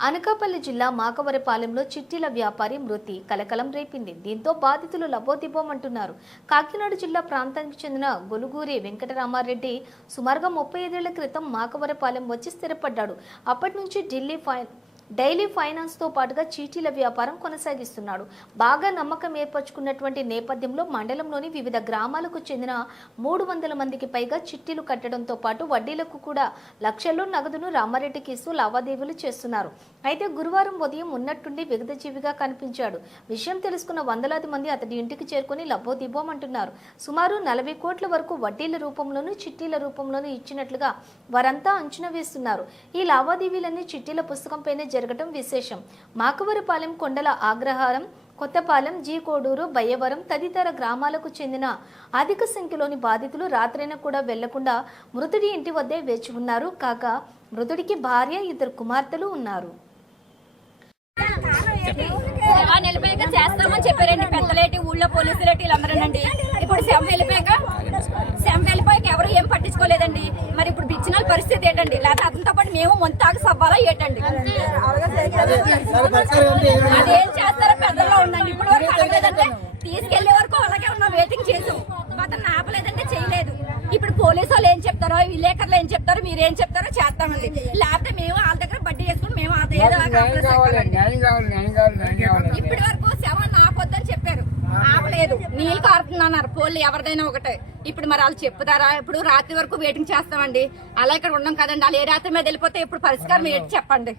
అనకాపల్లి జిల్లా మాకవరపాలెంలో చిట్టీల వ్యాపారి మృతి కలకలం రేపింది. దీంతో బాధితులు లబోదిబోమంటున్నారు. కాకినాడ జిల్లా ప్రాంతానికి చెందిన గొలుగూరి వెంకటరామారెడ్డి సుమారుగా ముప్పై ఐదేళ్ళ క్రితం మాకవరపాలెం వచ్చి స్థిరపడ్డాడు. అప్పటి నుంచి ఢిల్లీ ఫైన్ డైలీ ఫైనాన్స్తో పాటుగా చీటీల వ్యాపారం కొనసాగిస్తున్నాడు. బాగా నమ్మకం ఏర్పరచుకున్నటువంటి నేపథ్యంలో మండలంలోని వివిధ గ్రామాలకు చెందిన మూడు వందల మందికి పైగా చిట్టీలు కట్టడంతో పాటు వడ్డీలకు కూడా లక్షల్లో నగదును రామారెడ్డికి ఇస్తూ లావాదేవీలు చేస్తున్నారు. అయితే గురువారం ఉదయం ఉన్నట్టుండి విగతజీవిగా కనిపించాడు. విషయం తెలుసుకున్న వందలాది మంది అతడి ఇంటికి చేరుకుని లబ్బోదిబ్బోమంటున్నారు సుమారు నలభై కోట్ల వరకు వడ్డీల రూపంలోనూ చిట్టీల రూపంలోనూ ఇచ్చినట్లుగా వారంతా అంచనా వేస్తున్నారు. ఈ లావాదేవీలన్నీ చిట్టీల పుస్తకంపైనే జరగడం విశేషం. మాకవరపాలెం కొండల ఆగ్రహారం కొత్తపాలెం జీ కోడూరు బయ్యవరం తదితర గ్రామాలకు చెందిన అధిక సంఖ్యలోని బాధితులు రాత్రైనా కూడా వెళ్ళకుండా మృతుడి ఇంటి వద్దే వేచి ఉన్నారు. కాగా మృతుడికి భార్య ఇద్దరు కుమార్తెలు ఉన్నారు. శవాన్ని చేస్తామని చెప్పారండి. పెద్దలేటి ఊళ్ళో పోలీసులేటి వీళ్ళందరూనండి. ఇప్పుడు శవం వెళ్ళిపోయి శవం వెళ్ళిపోయాక ఎవరు ఏం పట్టించుకోలేదండి మరి ఇప్పుడు బిచ్చిన పరిస్థితి ఏంటండి? లేకపోతే అతనితో పాటు మేము మొంతాకు సవ్వాలా ఏంటండి? అదేం చేస్తారో పెద్దలో ఉండండి. ఇప్పుడు వరకు అడగలేదంటే తీసుకెళ్ళే వరకు అలాగే ఉన్నాం వెయిటింగ్ చేసాం. అతను ఆపలేదంటే చేయలేదు. ఇప్పుడు పోలీసు వాళ్ళు ఏం చెప్తారో విలేకరులు ఏం చెప్తారో మీరు ఏం చెప్తారో చేస్తామండి. లేకపోతే మేము వాళ్ళ దగ్గర బడ్డీ వేసుకుని మేము అదే లేదు. నీళ్ళు కారుతున్నారు పోళ్ళు ఎవరిదైనా ఒకటే. ఇప్పుడు మరి వాళ్ళు చెప్పుతారా ఇప్పుడు రాత్రి వరకు వెయిటింగ్ చేస్తామండి. అలా ఇక్కడ ఉన్నాం కదండి. వాళ్ళు ఏ రాత్రి మీద వెళ్ళిపోతే ఇప్పుడు పరిష్కారం ఏంటి చెప్పండి.